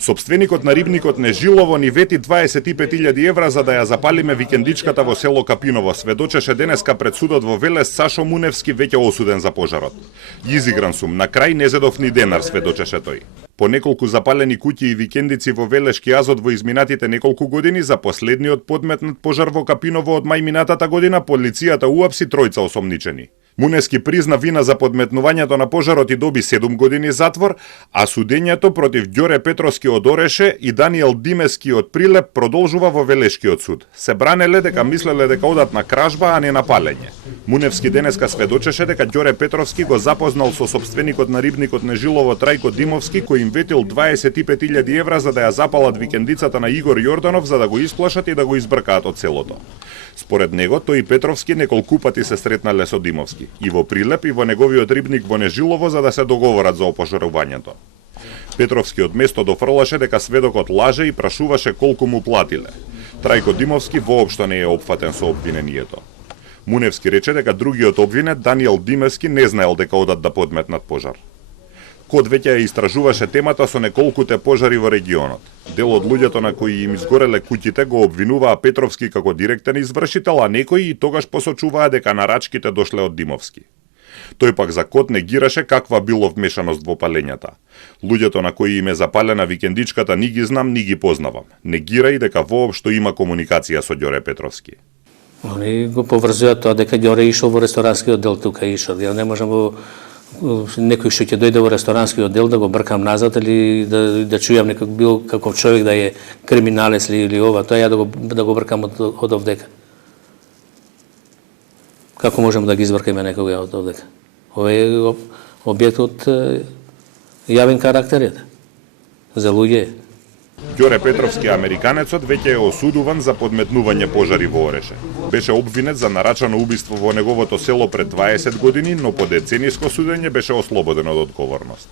Собственикот на рибникот Нежилово ни вети 25.000 евра за да ја запалиме викендичката во село Капиново, сведочеше денеска пред судот во Велес Сашо Муневски, веќе осуден за пожарот. Изигран сум, на крај не зедов ни денар, сведочеше тој. По неколку запалени куќи и викендици во Велешки азот во изминатите неколку години, за последниот подметнат пожар во Капиново од мај минатата година, полицијата уапси тројца осомничени. Муневски призна вина за подметнувањето на пожарот и доби 7 години затвор, а судењето против Ѓоре Петровски од Ореше и Даниел Димески од Прилеп продолжува во Велешкиот суд. Се бранеле дека мислеле дека одат на кражба, а не на палење. Муневски денеска сведочеше дека Ѓоре Петровски го запознал со собственикот на рибникот Нежилово Трајко Димовски, кој им ветил 25.000 евра за да ја запалат викендицата на Игор Јорданов за да го исплашат и да го избркаат од селото. Според него, тој и Петровски неколку пати се сретнале со Димовски, и во Прилеп и во неговиот рибник во Нежилово за да се договорат за опожарувањето. Петровски од место дофрлаше дека сведокот лаже и прашуваше колку му платиле. Трајко Димовски воопшто не е опфатен со обвинението. Муневски рече дека другиот обвинет, Даниел Димовски, не знаел дека одат да подметнат пожар. Код веќе ја истражуваше темата со неколкуте пожари во регионот. Дел од луѓето на кои им изгореле куќите го обвинуваа Петровски како директен извршител, а некои и тогаш посочуваа дека нарачките дошле од Димовски. Тој пак за Код негираше каква било вмешаност во палењата. Луѓето на кои им е запалена викендичката ни ги знам, ни ги познавам. Негира и дека воопшто има комуникација со Ѓоре Петровски. Они го поврзуваат тоа дека Ѓоре ишол во ресторанскиот дел тука ишол. Ја не можам некој што ќе дојде во ресторанскиот дел да го бркам назад или да чујам некој бил каков човек да е криминалец или ова, тоа ја да го бркам од овдека. Како можеме да ги избркаме некога од овдека? Ова е објект од јавен карактер за луѓе. Ѓоре Петровски, американецот, веќе е осудуван за подметнување пожари во Ореше. Беше обвинет за нарачано убиство во неговото село пред 20 години, но по децениско судење беше ослободен од одговорност.